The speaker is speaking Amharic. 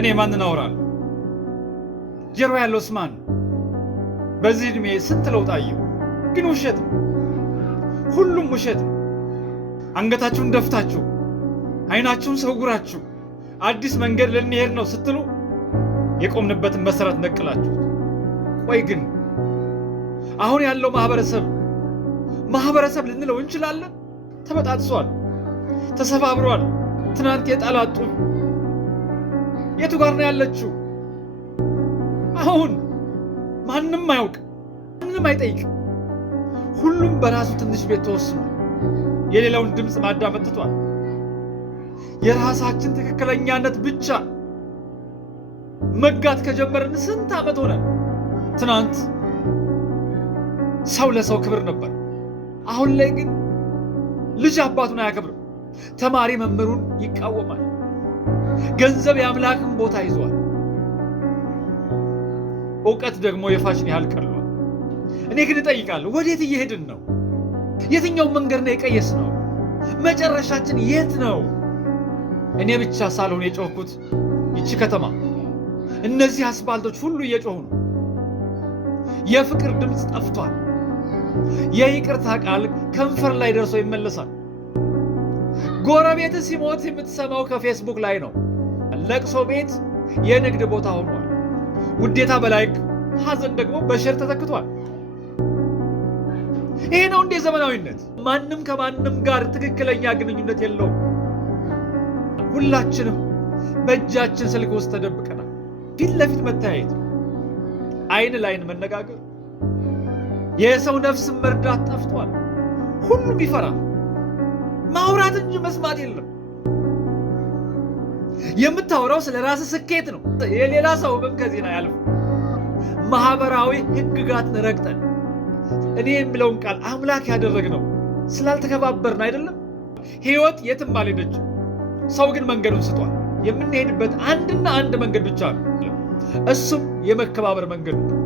እኔ ማንን አወራለሁ? ጀርባ ያለውስ ማን? በዚህ ዕድሜ ስንት ለውጥ አየሁ፣ ግን ውሸት ነው። ሁሉም ውሸት ነው። አንገታችሁን ደፍታችሁ አይናችሁን ሰውራችሁ አዲስ መንገድ ልንሄድ ነው ስትሉ የቆምንበትን መሰረት ነቅላችሁ። ቆይ ግን አሁን ያለው ማህበረሰብ ልንለው እንችላለን? ተበጣጥሷል፣ ተሰባብሯል። ትናንት የጣላጡ የቱ ጋር ነው ያለችው? አሁን ማንም አያውቅ፣ ማንም አይጠይቅ። ሁሉም በራሱ ትንሽ ቤት ተወስኗል። የሌላውን ድምፅ ማዳመጥ ትቷል። የራሳችን ትክክለኛነት ብቻ መጋት ከጀመርን ስንት ዓመት ሆነ? ትናንት ሰው ለሰው ክብር ነበር። አሁን ላይ ግን ልጅ አባቱን አያከብርም። ተማሪ መምህሩን ይቃወማል። ገንዘብ የአምላክን ቦታ ይዟል። እውቀት ደግሞ የፋሽን ያህል ቀሏል። እኔ ግን እጠይቃለሁ፣ ወዴት እየሄድን ነው? የትኛው መንገድ ነው የቀየስነው? መጨረሻችን የት ነው? እኔ ብቻ ሳልሆን የጮህኩት ይቺ ከተማ፣ እነዚህ አስፋልቶች ሁሉ እየጮሁ ነው። የፍቅር ድምፅ ጠፍቷል። የይቅርታ ቃል ከንፈር ላይ ደርሶ ይመለሳል። ጎረቤት ሲሞት የምትሰማው ከፌስቡክ ላይ ነው። ለቅሶ ቤት የንግድ ቦታ ሆኗል። ውዴታ በላይክ፣ ሐዘን ደግሞ በሼር ተተክቷል። ይሄ ነው እንዴ ዘመናዊነት? ማንም ከማንም ጋር ትክክለኛ ግንኙነት የለውም። ሁላችንም በእጃችን ስልክ ውስጥ ተደብቀናል። ፊት ለፊት መተያየት፣ አይን ላይን መነጋገር፣ የሰው ነፍስን መርዳት ጠፍቷል። ሁሉም ይፈራል። ማውራት እንጂ መስማት የለም። የምታወራው ስለ ራስ ስኬት ነው። የሌላ ሰው ህመም ከዜና ያልፍ። ማህበራዊ ህግጋትን ረግጠን እኔ የምለውን ቃል አምላክ ያደረግነው ስላልተከባበርን አይደለም። ህይወት የትም አልሄደችም። ሰው ግን መንገዱን ስቷል። የምንሄድበት አንድና አንድ መንገድ ብቻ ነው። እሱም የመከባበር መንገድ ነው።